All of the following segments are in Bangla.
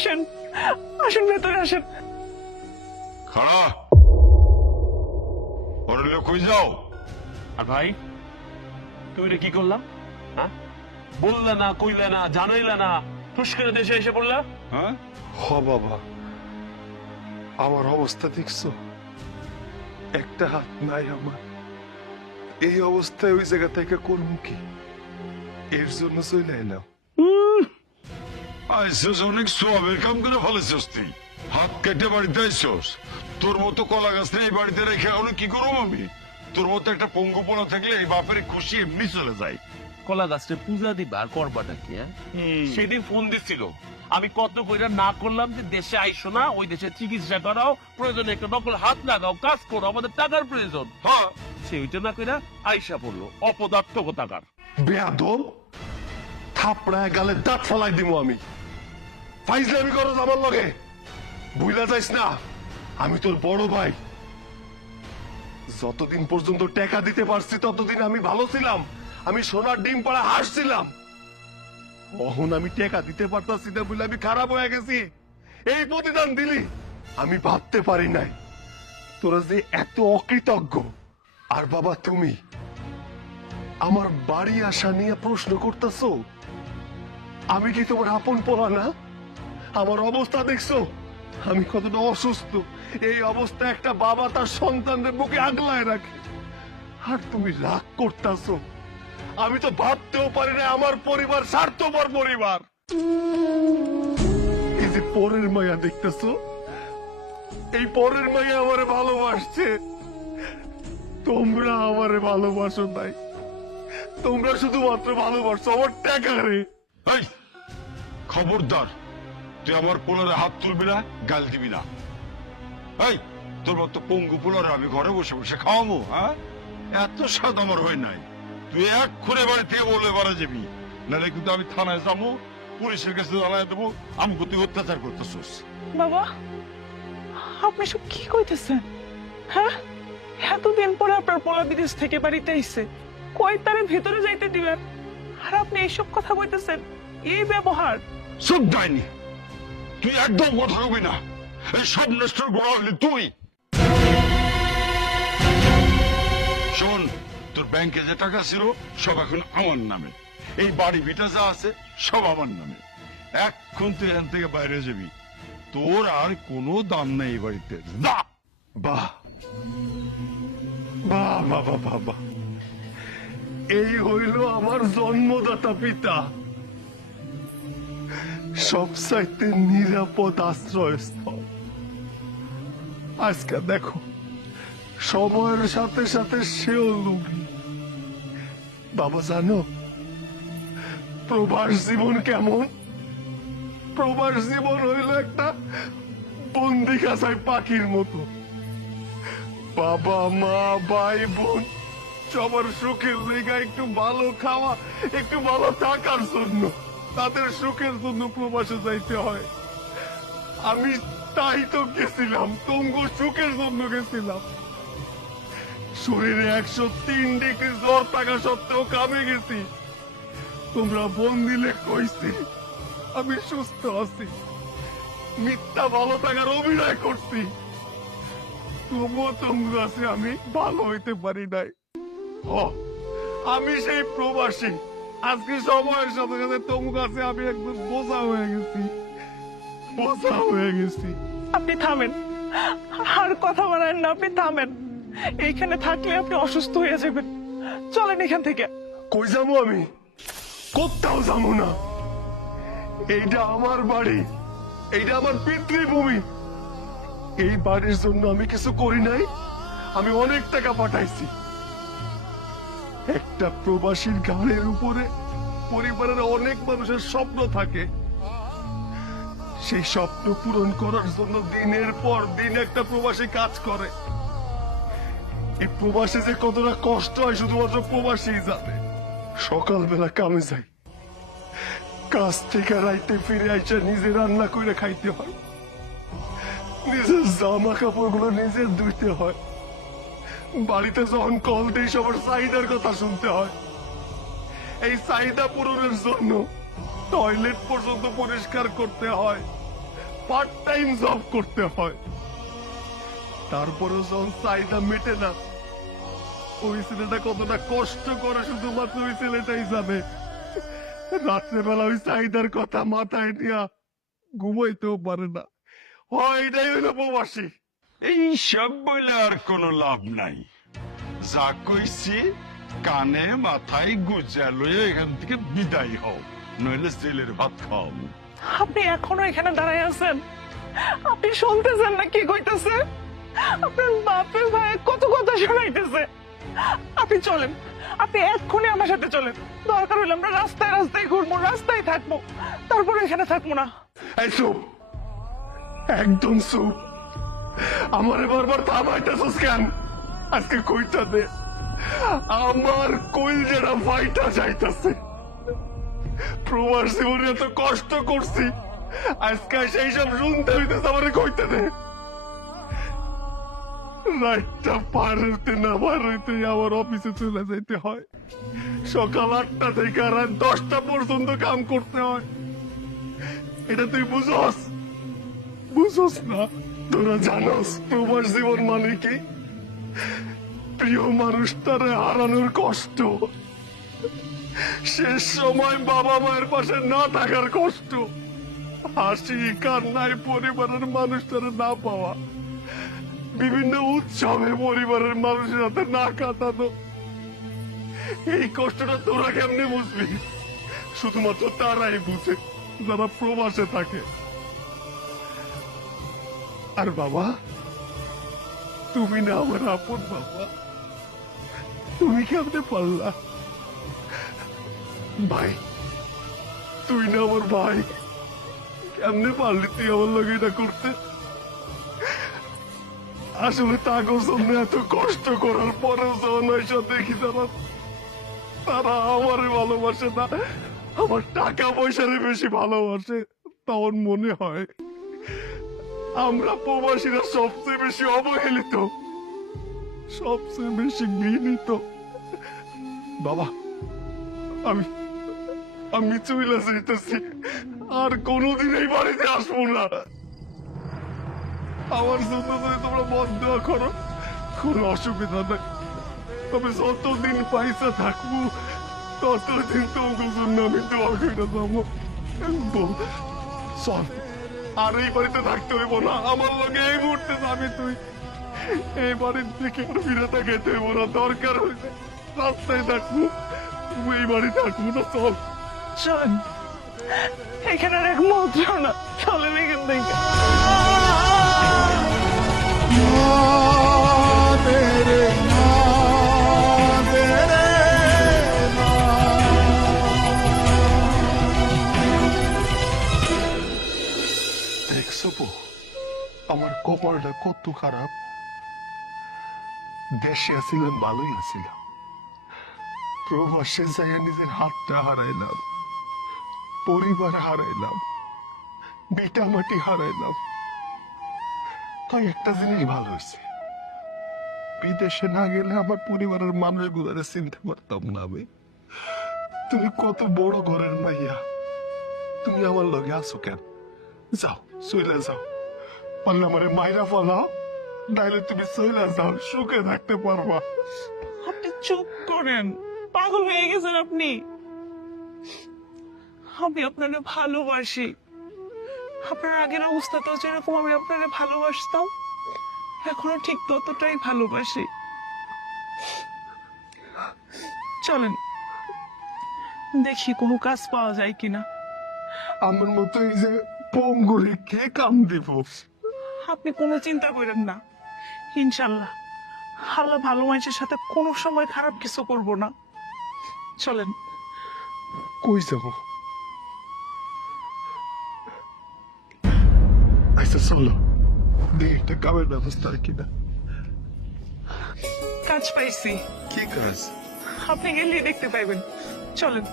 আসেন আসেন, ভেতরে আসেন। খাড়া ওরে কই যাও? আর ভাই তুমি এটা কি করলাম? হ্যাঁ, বললে না, কইলে না, জানাইলে না, ঠুস করে দেশে এসে পড়লা। হ্যাঁ হ বাবা, আমার অবস্থা দেখছো? একটা হাত নাই আমার। এই অবস্থায় ওই জায়গা থেকে করবো কি? এর জন্য চলে এলাম। আইসোস অনেক সোয়াবের কাম করে ফেলেছিস তুই। হাত কেটে বাড়িতে আইসোস। তোর মতো কলা গাছ এই বাড়িতে রেখে আমি কি করবো? আমি তোর মতো একটা পঙ্গুপনা থাকলে এই বাপের খুশি এমনি চলে যায়। কলা গাছটা পূজা দিবা আর করবাটা কি? সেদিন ফোন দিছিল, আমি কত কইরা না করলাম যে দেশে আইসো না, ওই দেশে চিকিৎসা করাও, প্রয়োজনে একটা নকল হাত লাগাও, কাজ করো, আমাদের টাকার প্রয়োজন। হ্যাঁ, সে ওইটা না কইরা আইসা পড়লো, অপদার্থ টাকার। বেয়াদব, থাপড়ায় গালে দাঁত ফলাই দিব আমি। ফাইজলামি করো আমার লগে, বুইলা যাইস না আমি তোর বড় ভাই। যতদিন পর্যন্ত টাকা দিতে পারছি ততদিন আমি ভালো ছিলাম, আমি সোনার ডিম পাড়া হাসছিলাম। কখন আমি টাকা দিতে পারতাছি না বলে আমি খারাপ হয়ে গেছি। এই প্রতিদান দিলি আমি ভাবতে পারি নাই তোরা যে এত অকৃতজ্ঞ। আর বাবা তুমি আমার বাড়ি আসা নিয়ে প্রশ্ন করতেছো? আমি কি তোমার আপন পোলা না? আমার অবস্থা দেখছো আমি কতটা অসুস্থ। এই অবস্থা একটা বাবা তার সন্তানের বুকে আগলায় রাখে, আর তুমি রাগ করতেছো। আমি তো ভাবতেও পারি না আমার পরিবার স্বার্থপর পরিবার। এই যে পরের মায়া দেখতেছো, এই পরের মায়া আমারে ভালোবাসছে। তোমরা আমারে ভালোবাসো নাই, তোমরা শুধুমাত্র ভালোবাসো আমার টাকারে। এই খবরদার, তুই আমার পোলারে হাত তুলবি না, গাল দিবি না। এই তোর মতো পঙ্গু পোলারে আমি ঘরে বসে বসে খাওয়াবো? হ্যাঁ, এত স্বাদ আমার হয় নাই। তুই এক খুঁড়ে বাড়ি থেকে বলে বাড়া যাবি, নাহলে কিন্তু আমি থানায় যাবো, পুলিশের কাছে জানাই দেবো আমি তুই অত্যাচার করতেছিস। বাবা, আপনি সব কি কইতেছেন? হ্যাঁ, এতদিন পরে আপনার পোলা বিদেশ থেকে বাড়িতে আইছে, কই তারে ভেতরে যাইতে দিবেন, আর আপনি এইসব কথা কইতেছেন? এই ব্যবহার! সব ডাইনি, তুই একদম কথা কবি না। এই সব নষ্ট গোড়া হলি তুই। শোন, তোর ব্যাংকে যে টাকা ছিল সব এখন আমার নামে, এই বাড়ি ভিটা যা আছে সব আমার নামে। এখন তুই এখান থেকে বাইরে যাবি, তোর আর কোনো দাম নেই এই বাড়িতে। যা। বাহ বাহ বাবা বাবা, এই হইল আমার জন্মদাতা পিতা, সবচাইতে নিরাপদ আশ্রয়স্থল। আজকে দেখো সময়ের সাথে সাথে সেও লুবি। বাবা জানো প্রবাস জীবন কেমন? প্রবাস জীবন হইল একটা বন্দি খাঁচায় পাখির মতো। বাবা মা ভাই বোন সবার সুখের জায়গায় একটু ভালো খাওয়া, একটু ভালো থাকার জন্য, তাদের সুখের জন্য প্রবাসে যাইতে হয়। আমি তাই তো গেছিলাম, তোমার সুখের জন্য গেছিলাম। শরীরে 103 ডিগ্রি জ্বর থাকা সত্ত্বেও কামে গেছি। তোমরা বোন দিলে কইছি আমি সুস্থ আছি, মিথ্যা ভালো থাকার অভিনয় করছি। তবুও তোমার কাছে আমি ভালো হইতে পারি নাই। আমি সেই প্রবাসী, আজকে সময়ের সাথে সাথে তোমার কাছে আমি একদম বোঝা হয়ে গেছি, বোঝা হয়ে গেছি। আপনি থামেন, আর কথা বলেন না, আপনি থামেন। এইখানে থাকলে আপনি অসুস্থ হয়ে যাবেন, চলেন এখান থেকে। কই যাবো আমি? কোথাও যাবো না। এইটা আমার বাড়ি, এইটা আমার পিতৃভূমি। এই বাড়ির জন্য আমি কিছু করি নাই, আমি অনেক টাকা পাঠাইছি। একটা প্রবাসীর ঘাড়ের উপরে পরিবারের অনেক মানুষের স্বপ্ন থাকে, সেই স্বপ্ন পূরণ করার জন্য দিনের পর দিন একটা প্রবাসী কাজ করে। এই প্রবাসী যে কতটা কষ্ট হয় শুধুমাত্র প্রবাসী জানে। সকালবেলা কামে যাই, কাজ থেকে রাইতে ফিরে আইসা নিজে রান্না করে খাইতে হয়, নিজের জামা কাপড় গুলো নিজে ধুইতে হয়। বাড়িতে যখন কল দিই সবার চাহিদার কথা শুনতে হয়। এই চাহিদা পূরণের জন্য টয়লেট পর্যন্ত পরিষ্কার করতে হয়। পার্ট টাইম জব করতে হয়। তারপরেও যখন চাহিদা মেটে না, ওই ছেলেটা কতটা কষ্ট করে শুধুমাত্র ওই ছেলেটাই জানে। রাত্রেবেলা ওই চাহিদার কথা মাথায় নিয়ে ঘুমাইতেও পারে না। এটাই হইলো প্রবাসী। এই সব বলে আর কোনো লাভ নাই। যা কইছি কানে মাথায় গুজা লইয়া এখান থেকে বিদায় হও, নইলে জেলের ভাত খাও। আপনি এখনো এখানে দাঁড়ায় আছেন? আপনি শুনতেছেন না কি কইতেছে? আপনার বাপের ভাই কত কথা শোনাইতেছে। আপনি চলেন, আপনি এক্ষুনি আমার সাথে চলেন। দরকার হলে আমরা রাস্তায় রাস্তায় ঘুরবো, রাস্তায় থাকবো, তারপরে এখানে থাকবো না। এই চুপ, একদম চুপ। আমারে বারবার থামাইতেছস কেন? আজকে কইটা দে। আমার কইলজেরা ফাইটা যাইতাছে। প্রবাস জীবনে এত কষ্ট করছি, আজকে সেই সব শুনতে হইতেছে। আমারে কইতে দে। রাতটা পার হইতে না পার হইতে আমার অফিসে চলে যাইতে হয়। সকাল 8টা থেকে রাত 10টা পর্যন্ত কাম করতে হয়। এটা তুই বুঝস? বুঝস না? তোরা জানোস তোমার জীবন মানে কি? প্রিয় মানুষটারে হারানোর কষ্ট, শেষ সময় বাবা মায়ের পাশে না থাকার কষ্ট, হাসি কান্নায় পরিবারের মানুষটারে না পাওয়া, বিভিন্ন উৎসবে পরিবারের মানুষের সাথে না কাটানো। এই কষ্টটা তোরা কেমনে বুঝবি? শুধুমাত্র তারাই বুঝে যারা প্রবাসে থাকে। আর বাবা, তুমি না আমার আপন বাবা, তুমি কেমনে পারলা? ভাই, তুই না আমার ভাই, কেমনে পারলি তুই আমার লগে এটা করতে? আসলে তাগোর জন্য এত কষ্ট করার পরেও যখন ওইসব দেখি তারা আমারে ভালোবাসে না, আমার টাকা পয়সারে বেশি ভালোবাসে, তখন মনে হয় আমরা প্রবাসীরা সবচেয়ে বেশি অবহেলিত, সবচেয়ে বেশি ঘৃণিত। বাবা, আমি চলে যাইতেছি, আর কোনোদিন এই বাড়িতে আসবো না। আমার জন্য যদি তোমরা মত দেওয়া করো কোনো অসুবিধা নাই, তবে যতদিন পয়সা থাকবো ততদিন তোমার জন্য আমি দোয়া করে যাবো। চল, আর এই বাড়িতে থাকতে হইব না। আমার লগে এই মুহূর্তে যাবি তুই। এই বাড়ির থেকে আর বিরত খেতে হইব না। দরকার হইলে রাস্তায় থাকবো, এই বাড়ি থাকবো না। চল চলেন, এখানে আর এক মুহূর্ত না, চলেন এখান থেকে। দেখছো আমার কপালটা কত খারাপ। দেশে আসছিলাম, ভালোই আছিলাম, প্রবাসে যাইয়া নিজের হাতটা হারাইলাম, পরিবার হারাইলাম, বেটা মাটি হারাইলাম। তাই একটা জিনিস ভালো হয়েছে, বিদেশে না গেলে আমার পরিবারের মানুষগুলারে চিনতে পারতাম না আমি। তুমি কত বড় ঘরের মাইয়া, তুমি আমার লগে আছো কেন? যাও, চলে যাও, পারলে আমার মাইরা ফলাও, নাইলে তুমি চলে যাও, সুখে থাকতে পারবা। আপনি চুপ করেন, পাগল হয়ে গেছেন আপনি। আমি আপনাকে ভালোবাসি, আপনার আগের অবস্থাটাও যেরকম আমি আপনাকে ভালোবাসতাম, এখনো ঠিক ততটাই ভালোবাসি। চলেন, দেখি কোনো কাজ পাওয়া যায় কিনা। আমার মতো এই যে পঙ্গুরে কে কাম দিব? আপনি কোনো চিন্তা করেন না, ইনশাল্লাহ আল্লাহ ভালো মানুষের সাথে কোনো সময় খারাপ কিছু করব না। চলেন। কই যাব? আচ্ছা চলো, দেখি একটা কামের ব্যবস্থা কিনা। কাজ পাইছি। কি কাজ? আপনি গেলে দেখতে পাইবেন। চলেন।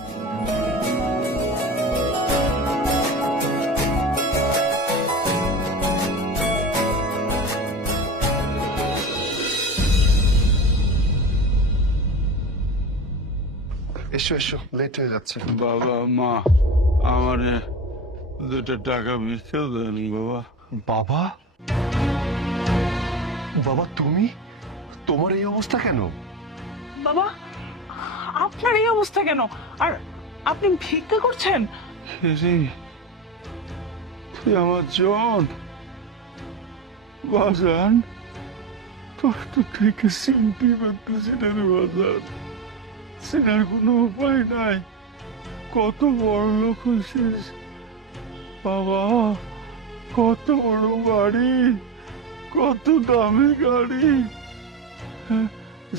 এসো এসো, লেট হয়ে যাচ্ছে। বাবা মা, আমার 2টা টাকা ভিক্ষা দেন বাবা। বাবা, বাবা তুমি, তোমার এই অবস্থা কেন? বাবা, আপনার এই অবস্থা কেন? আর আপনি ভিক্ষা করছেন? রে তুই আমার জন বাজান, তোর তো থেকে চিনতে পারতেছি না রে বাজান, চেনার কোনো উপায় নাই। কত বড় লোক হয়েছিস বাবা, কত বড় বাড়ি, কত দামি গাড়ি, হ্যাঁ,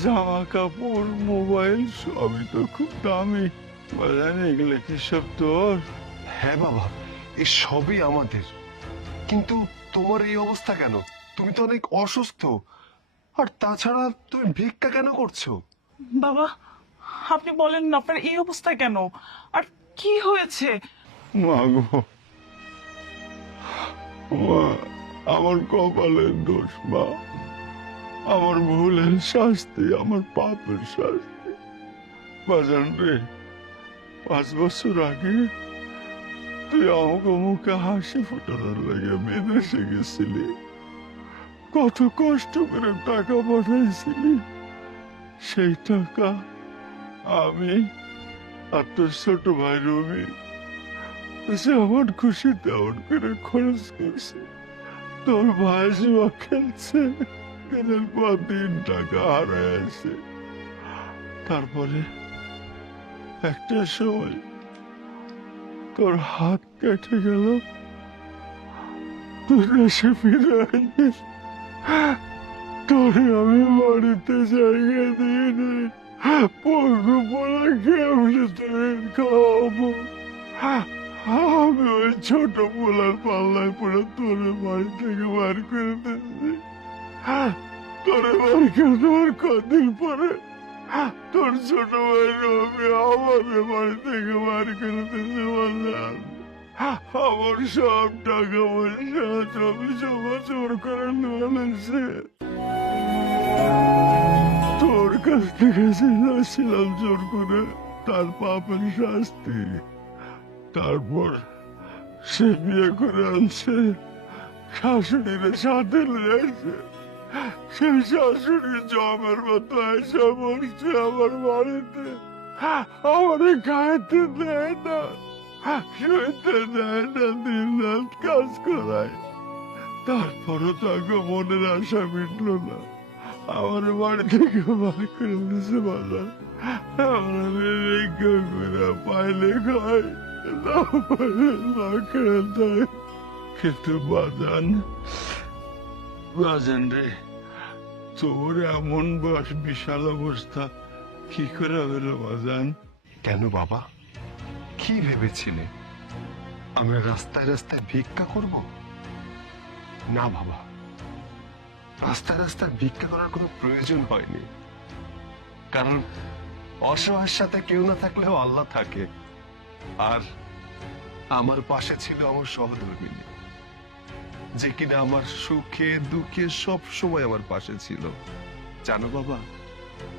জামা কাপড় মোবাইল সবই তো খুব দামি বাজান। এগুলো কি সব তোর? হ্যাঁ বাবা, এই সবই আমাদের, কিন্তু তোমার এই অবস্থা কেন? তুমি তো অনেক অসুস্থ, আর তাছাড়া তুমি ভিক্ষা কেন করছো? বাবা, আপনি বলেন না আপনার এই অবস্থা কেন, আর কি হয়েছে? মা গো, মা, আমার কপালের দোষ মা, আমার ভুলের শাস্তি, আমার পাপের শাস্তি। বাজান রে, 5 বছর আগে তুই আমাকে মুখে হাসি ফোটানোর লাগে বিদেশে গেছিলি, কত কষ্ট করে টাকা পাঠাইছিলি। সেই টাকা আমি আর তোর ছোট ভাই রবি সে আমার খুশি তেমন করে খরচ করছে। তোর ভাই জুয়া খেলছে, দিনের পর দিন টাকা হারায় আছে। তারপরে একটা সময় তোর হাত কেটে গেল, তুই দেশে ফিরে আইস, তোরে আমি বাড়িতে জায়গা দিয়ে নেই, পঙ্গু পোলা খেয়ে খাওয়াবো। আমি ওই ছোট পোলার পাল্লায় পড়ে তোরে বাড়ি থেকে বার করে দিয়েছি। তোরে বার করে দেওয়ার কদিন পরে তোর ছোট ভাই রবি আমাদের বাড়ি থেকে বার করে দিয়েছে। বললাম আমার সব টাকা পয়সা জমি জমা জোর করে নিয়েছে, তোর কাছ থেকে ছিলাম জোর করে, তার পাপের শাস্তি। তারপর সে বিয়ে করে আনছে, শাশুড়ির সাথে লেগেছে, সেই শাশুড়ি জমের মতো এসে বসছে আমার বাড়িতে, আমার খাইতে দেয় না, শুইতে দেয় না, দিন রাত কাজ করায়। তারপরও তাকে মনের আশা মিটলো না, আমার বাড়ি থেকে বার করে দিয়েছে। বাজার আমরা ভিক্ষা করে পাইলে খাই, না পাইলে না খেয়ে দেয়। কিন্তু বাজান, বাজান রে, তোর এমন বিশাল অবস্থা কি করে হলো বাজান? কেন বাবা, কি ভেবেছিলে আমরা রাস্তায় রাস্তায় ভিক্ষা করব? না বাবা, রাস্তায় রাস্তায় ভিক্ষা করার কোনো প্রয়োজন হয়নি, কারণ অসহায়ের সাথে কেউ না থাকলেও আল্লাহ থাকে। আর আমার পাশে ছিল আমার সহধর্মিনী, যে কিনা আমার সুখে দুঃখে সব সময় আমার পাশে ছিল। জানো বাবা,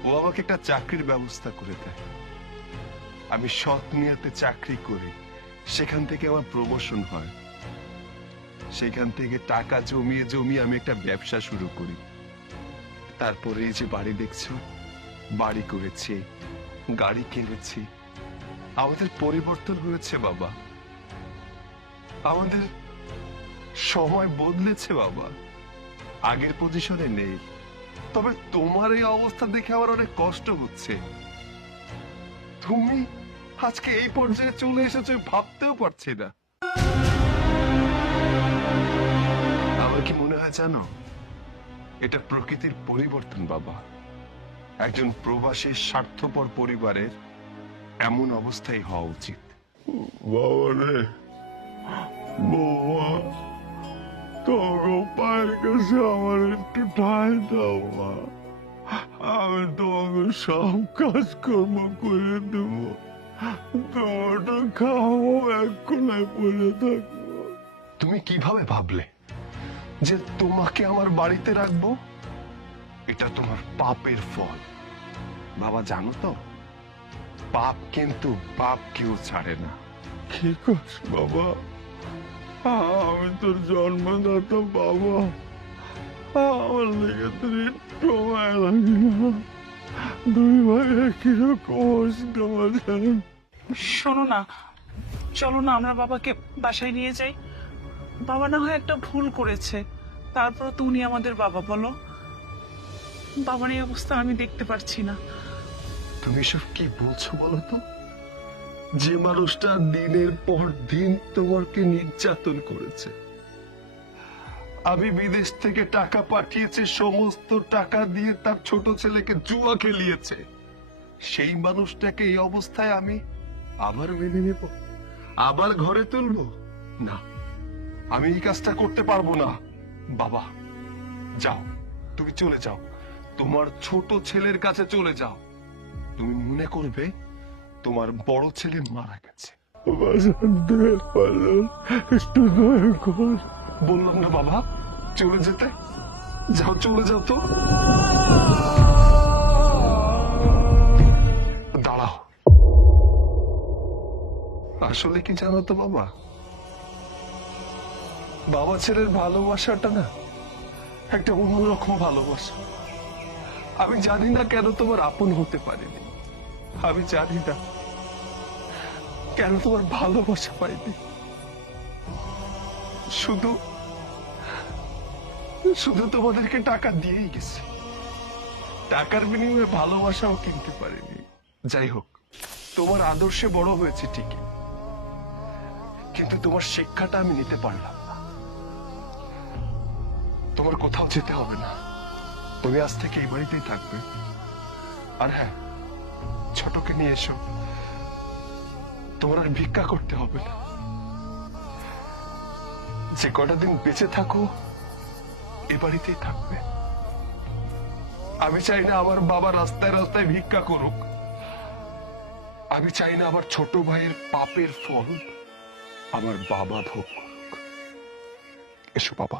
ও আমাকে একটা চাকরির ব্যবস্থা করে দেয়, আমি সৎ নিয়তে চাকরি করি, সেখান থেকে আমার প্রমোশন হয়, সেখান থেকে টাকা জমিয়ে জমিয়ে আমি একটা ব্যবসা শুরু করি। তারপরে এই যে বাড়ি দেখছো, বাড়ি করেছি, গাড়ি কিনেছি। আমাদের পরিবর্তন হয়েছে বাবা, আমাদের সময় বদলেছে বাবা, আগের পজিশনে নেই। তবে তোমার এই অবস্থা দেখে আমার অনেক কষ্ট হচ্ছে। তুমি আজকে এই পর্যায়ে চলে এসেছো ভাবতেও পারছি না। আমার কি মনে হয় জানো, এটা প্রকৃতির পরিবর্তন বাবা। একজন প্রবাসী স্বার্থপর পরিবারের এমন অবস্থাই হওয়া উচিত। বাবা রে, বৌমা, তোকে পায়ের কাছে আমার একটু ঠাঁই দাও মা, আমি তোমাকে সব কাজ কর্ম করে দেব, তোমাটা খাবো, এক কোনায় পড়ে থাকবো। তুমি কিভাবে ভাবলে যে তোমাকে আমার বাড়িতে রাখবো? এটা তোমার পাপের ফল বাবা, জানো তো, পাপ কিন্তু বাপ কেউ ছাড়ে না। কি করছ বাবা? আমি তোর জন্মদাতা বাবা, আমার লেগে তোর একটু মায়া লাগে না? দুই ভাইয়া কিরকম তোমার? শোনো না, চলো না আমরা বাবাকে বাসায় নিয়ে যাই। বাবা না হয় একটা ভুল করেছে, তারপর তো উনি আমাদের বাবা, বলো? বাবার এই অবস্থা আমি দেখতে পারছি না। তুমি সব কি বলছো বলো তো? যে মানুষটা দিনের পর দিন তোমাকে নির্যাতন করেছে, আমি বিদেশ থেকে টাকা পাঠিয়েছে, সমস্ত টাকা দিয়ে তার ছোট ছেলেকে জুয়া খেলিয়েছে, সেই মানুষটাকে এই অবস্থায় আমি আবার মেনে নেব, আবার ঘরে তুলবো? না, আমি এই কাজটা করতে পারবো না। বাবা, যাও, তুমি চলে যাও, তোমার ছোট ছেলের কাছে চলে যাও। তুমি মনে করবে তোমার বড় ছেলে মারা গেছে। একটু দয়া কর। বললাম না বাবা, চলে যেতে? যাও, চলে যাও তো। দাঁড়াও, আসলে কি জানো তো বাবা, বাবা ছেলের ভালোবাসাটা না একটা অন্যরকম ভালোবাসা। আমি জানি না কেন তোমার আপন হতে পারিনি, আমি জানি না কেন তোমার ভালোবাসা পাইনি। শুধু শুধু তোমাদেরকে টাকা দিয়েই গেছে, টাকার বিনিময়ে ভালোবাসাও কিনতে পারিনি। যাই হোক, তোমার আদর্শে বড় হয়েছে ঠিকই, কিন্তু তোমার শিক্ষাটা আমি নিতে পারলাম না। তোমার কোথাও যেতে হবে না, তুমি আজ থেকে এই বাড়িতেই থাকবে। আর হ্যাঁ, ছোটকে নিয়ে এসো, তোমার আর ভিক্ষা করতে হবে না। যে কটা দিন বেঁচে থাকো এ বাড়িতেই থাকবে। আমি চাই না আমার বাবা রাস্তায় রাস্তায় ভিক্ষা করুক, আমি চাই না আমার ছোট ভাইয়ের পাপের ফল আমার বাবা ভোগ করুক। এসো বাবা।